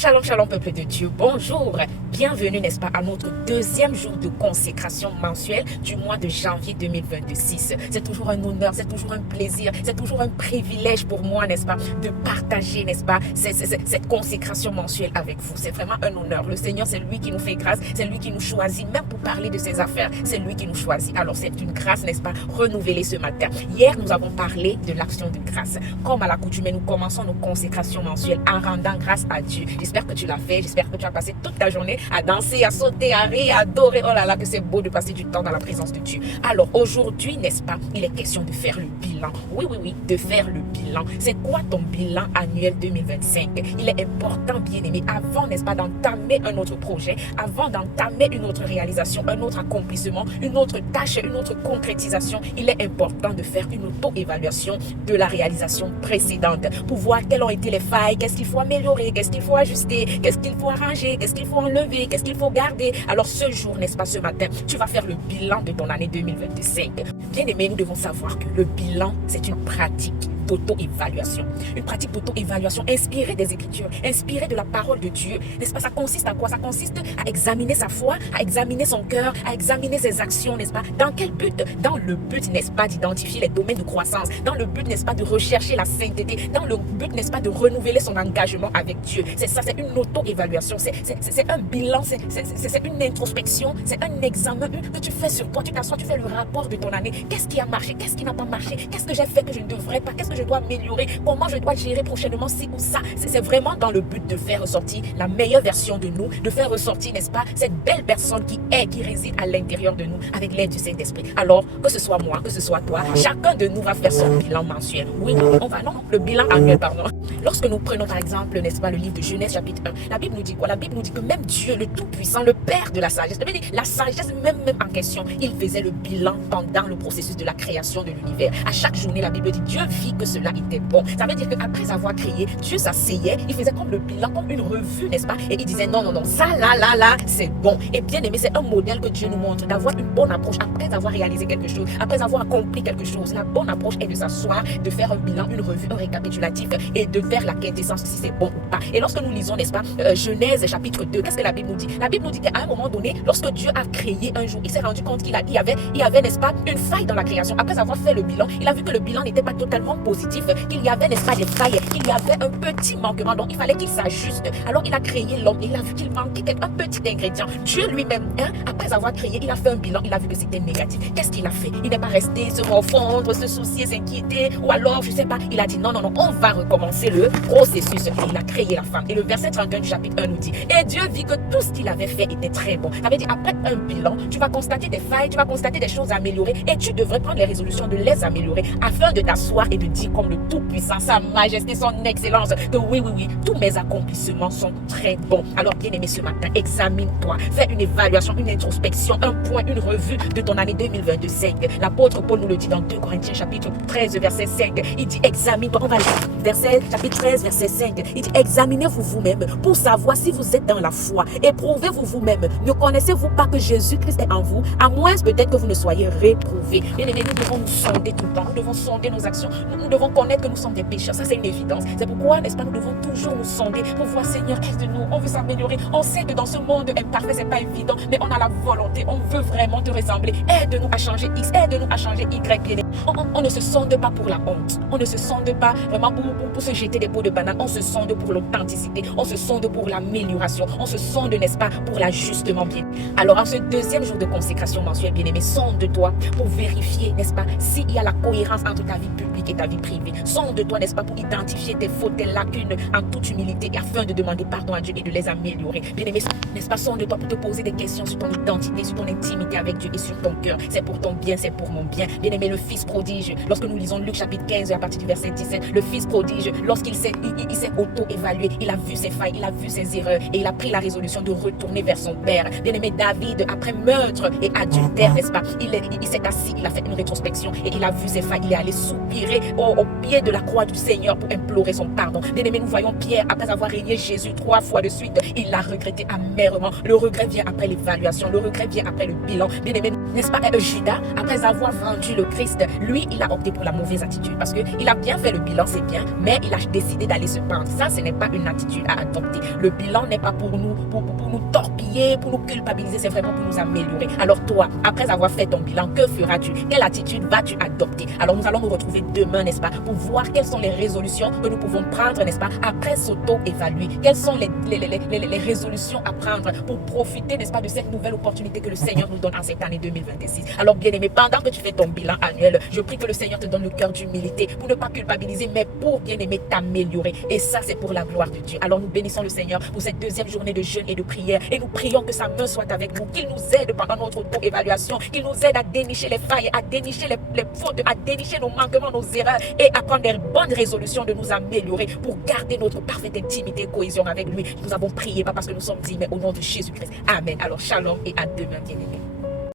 Shalom, shalom peuple de Dieu, bonjour, bienvenue n'est-ce pas à notre deuxième jour de consécration mensuelle du mois de janvier 2026. C'est toujours un honneur, c'est toujours un plaisir, c'est toujours un privilège pour moi n'est-ce pas de partager n'est-ce pas cette consécration mensuelle avec vous. C'est vraiment un honneur, le Seigneur c'est lui qui nous fait grâce, c'est lui qui nous choisit, même pour parler de ses affaires, c'est lui qui nous choisit. Alors c'est une grâce n'est-ce pas renouvelée ce matin. Hier nous avons parlé de l'action de grâce. Comme à l'accoutumée, nous commençons nos consécrations mensuelles en rendant grâce à Dieu. J'espère que tu l'as fait, j'espère que tu as passé toute ta journée à danser, à sauter, à rire, à adorer. Oh là là, que c'est beau de passer du temps dans la présence de Dieu. Alors aujourd'hui, n'est-ce pas, il est question de faire le bilan. Oui, de faire le bilan. C'est quoi ton bilan annuel 2025? Il est important, bien-aimé, avant, n'est-ce pas, d'entamer un autre projet, avant d'entamer une autre réalisation, un autre accomplissement, une autre tâche, une autre concrétisation, il est important de faire une auto-évaluation de la réalisation précédente pour voir quelles ont été les failles, qu'est-ce qu'il faut améliorer, qu'est-ce qu'il faut ajuster, qu'est-ce qu'il faut arranger, qu'est-ce qu'il faut enlever, qu'est-ce qu'il faut garder. Alors ce jour, n'est-ce pas, ce matin, tu vas faire le bilan de ton année 2025. Bien aimé, nous devons savoir que le bilan, c'est une pratique d'auto-évaluation. Une pratique d'auto-évaluation inspirée des Écritures, inspirée de la parole de Dieu. N'est-ce pas? Ça consiste à quoi? Ça consiste à examiner sa foi, à examiner son cœur, à examiner ses actions, n'est-ce pas? Dans quel but? Dans le but, n'est-ce pas, d'identifier les domaines de croissance, dans le but, n'est-ce pas, de rechercher la sainteté, dans le but, n'est-ce pas, de renouveler son engagement avec Dieu. C'est ça, c'est une auto-évaluation, c'est un bilan, c'est une introspection, c'est un examen que tu fais sur toi, tu t'assois, tu fais le rapport de ton année. Qu'est-ce qui a marché? Qu'est-ce qui n'a pas marché? Qu'est-ce que j'ai fait que je ne devrais pas? Qu'est-ce que je dois améliorer? Comment je dois gérer prochainement ci ou ça? C'est vraiment dans le but de faire ressortir la meilleure version de nous, de faire ressortir, n'est-ce pas, cette belle personne qui réside à l'intérieur de nous avec l'aide du Saint-Esprit. Alors, que ce soit moi, que ce soit toi, chacun de nous va faire son bilan mensuel. Oui, on va, non, le bilan annuel, pardon. Lorsque nous prenons par exemple, n'est-ce pas, le livre de Genèse chapitre 1, la Bible nous dit quoi? La Bible nous dit que même Dieu, le Tout-Puissant, le Père de la sagesse, la sagesse même en question, il faisait le bilan pendant le processus de la création de l'univers. À chaque journée, la Bible dit Dieu vit que cela était bon. Ça veut dire qu'après avoir créé, Dieu s'asseyait, il faisait comme le bilan, comme une revue, n'est-ce pas? Et il disait non, ça là, c'est bon. Et bien aimé, c'est un modèle que Dieu nous montre, d'avoir une bonne approche après avoir réalisé quelque chose, après avoir accompli quelque chose. La bonne approche est de s'asseoir, de faire un bilan, une revue, un récapitulatif et de faire la quintessence si c'est bon ou pas. Et lorsque nous lisons, n'est-ce pas, Genèse chapitre 2, qu'est-ce que la Bible nous dit? La Bible nous dit qu'à un moment donné, lorsque Dieu a créé un jour, il s'est rendu compte qu'il y avait, n'est-ce pas, une faille dans la création. Après avoir fait le bilan, il a vu que le bilan n'était pas totalement positif, qu'il y avait, n'est-ce pas, des failles, qu'il y avait un petit manquement, donc il fallait qu'il s'ajuste. Alors il a créé l'homme et il a vu qu'il manquait un petit ingrédient. Dieu lui-même, après avoir créé, il a fait un bilan, il a vu que c'était négatif. Qu'est-ce qu'il a fait? Il n'est pas resté se morfondre, se soucier, s'inquiéter, ou alors, je sais pas, il a dit non, on va recommencer le processus. Et il a créé la femme. Et le verset 31 du chapitre 1 nous dit, et Dieu vit que tout ce qu'il avait fait était très bon. Ça veut dire, après un bilan, tu vas constater des failles, tu vas constater des choses à améliorer, et tu devrais prendre les résolutions de les améliorer, afin de t'asseoir et de dire comme le Tout-Puissant, sa majesté, son excellence, que oui, tous mes accomplissements sont très bons. Alors, bien aimé, ce matin, examine-toi, fais une évaluation, une introspection, un point, une revue de ton année 2025. L'apôtre Paul nous le dit dans 2 Corinthiens chapitre 13, verset 5. Il dit, examine-toi, on va lire, chapitre 13, verset 5. Il dit, examinez-vous vous-même pour savoir si vous êtes dans la foi. Éprouvez-vous vous-même. Ne connaissez-vous pas que Jésus-Christ est en vous, à moins peut-être que vous ne soyez réprouvés. Bien aimé, nous devons nous sonder tout le temps, nous devons sonder nos actions, nous devons connaître que nous sommes des pécheurs. Ça, c'est une évidence. C'est pourquoi, n'est-ce pas, nous devons toujours nous sonder pour voir, Seigneur, aide-nous, on veut s'améliorer. On sait que dans ce monde imparfait, c'est pas évident, mais on a la volonté, on veut vraiment te ressembler. Aide-nous à changer X, aide-nous à changer Y. Bien aimé. On ne se sonde pas pour la honte, on ne se sonde pas vraiment pour se jeter des pots de banane, on se sonde pour l'authenticité, on se sonde pour l'amélioration, on se sonde, n'est-ce pas, pour l'ajustement bien. Alors en ce deuxième jour de consécration mensuelle, bien aimé, sonde-toi pour vérifier, n'est-ce pas, s'il y a la cohérence entre ta vie publique et ta vie privée. Sonde-toi, n'est-ce pas, pour identifier tes fautes, tes lacunes en toute humilité afin de demander pardon à Dieu et de les améliorer. Bien aimé, n'est-ce pas, sonde-toi pour te poser des questions sur ton identité, sur ton intimité avec Dieu et sur ton cœur. C'est pour ton bien, c'est pour mon bien. Bien aimé, le Fils prodige, lorsque nous lisons Luc chapitre 15 à partir du verset 17, le Fils prodige, lorsqu'il s'est auto-évalué, il a vu ses failles, il a vu ses erreurs et il a pris la résolution de retourner vers son Père. Bien aimé, David, après meurtre et adultère, n'est-ce pas, il s'est assis, il a fait une rétrospection et il a vu ses failles, il est allé soupirer au pied de la croix du Seigneur pour implorer son pardon. Bien aimé, nous voyons Pierre, après avoir régné Jésus 3 fois de suite, il l'a regretté amèrement. Le regret vient après l'évaluation, le regret vient après le bilan. Bien aimé, n'est-ce pas, Judas, après avoir vendu le Christ, Lui, il a opté pour la mauvaise attitude parce qu'il a bien fait le bilan, c'est bien, mais il a décidé d'aller se pendre. Ça, ce n'est pas une attitude à adopter. Le bilan n'est pas pour nous, pour nous torpiller, pour nous culpabiliser, c'est vraiment pour nous améliorer. Alors toi, après avoir fait ton bilan, que feras-tu? Quelle attitude vas-tu adopter? Alors nous allons nous retrouver demain, n'est-ce pas, pour voir quelles sont les résolutions que nous pouvons prendre, n'est-ce pas, après s'auto-évaluer. Quelles sont les résolutions à prendre pour profiter, n'est-ce pas, de cette nouvelle opportunité que le Seigneur nous donne en cette année 2026. Alors bien aimé, pendant que tu fais ton bilan annuel, je prie que le Seigneur te donne le cœur d'humilité pour ne pas culpabiliser, mais pour bien aimé t'améliorer. Et ça, c'est pour la gloire de Dieu. Alors nous bénissons le Seigneur pour cette deuxième journée de jeûne et de prière. Et nous prions que sa main soit avec nous, qu'il nous aide pendant notre auto-évaluation, qu'il nous aide à dénicher les failles, à dénicher les fautes, à dénicher nos manquements, nos erreurs et à prendre des bonnes résolutions de nous améliorer pour garder notre parfaite intimité et cohésion avec lui. Nous avons prié, pas parce que nous sommes dignes, mais au nom de Jésus-Christ. Amen. Alors shalom et à demain, bien-aimés.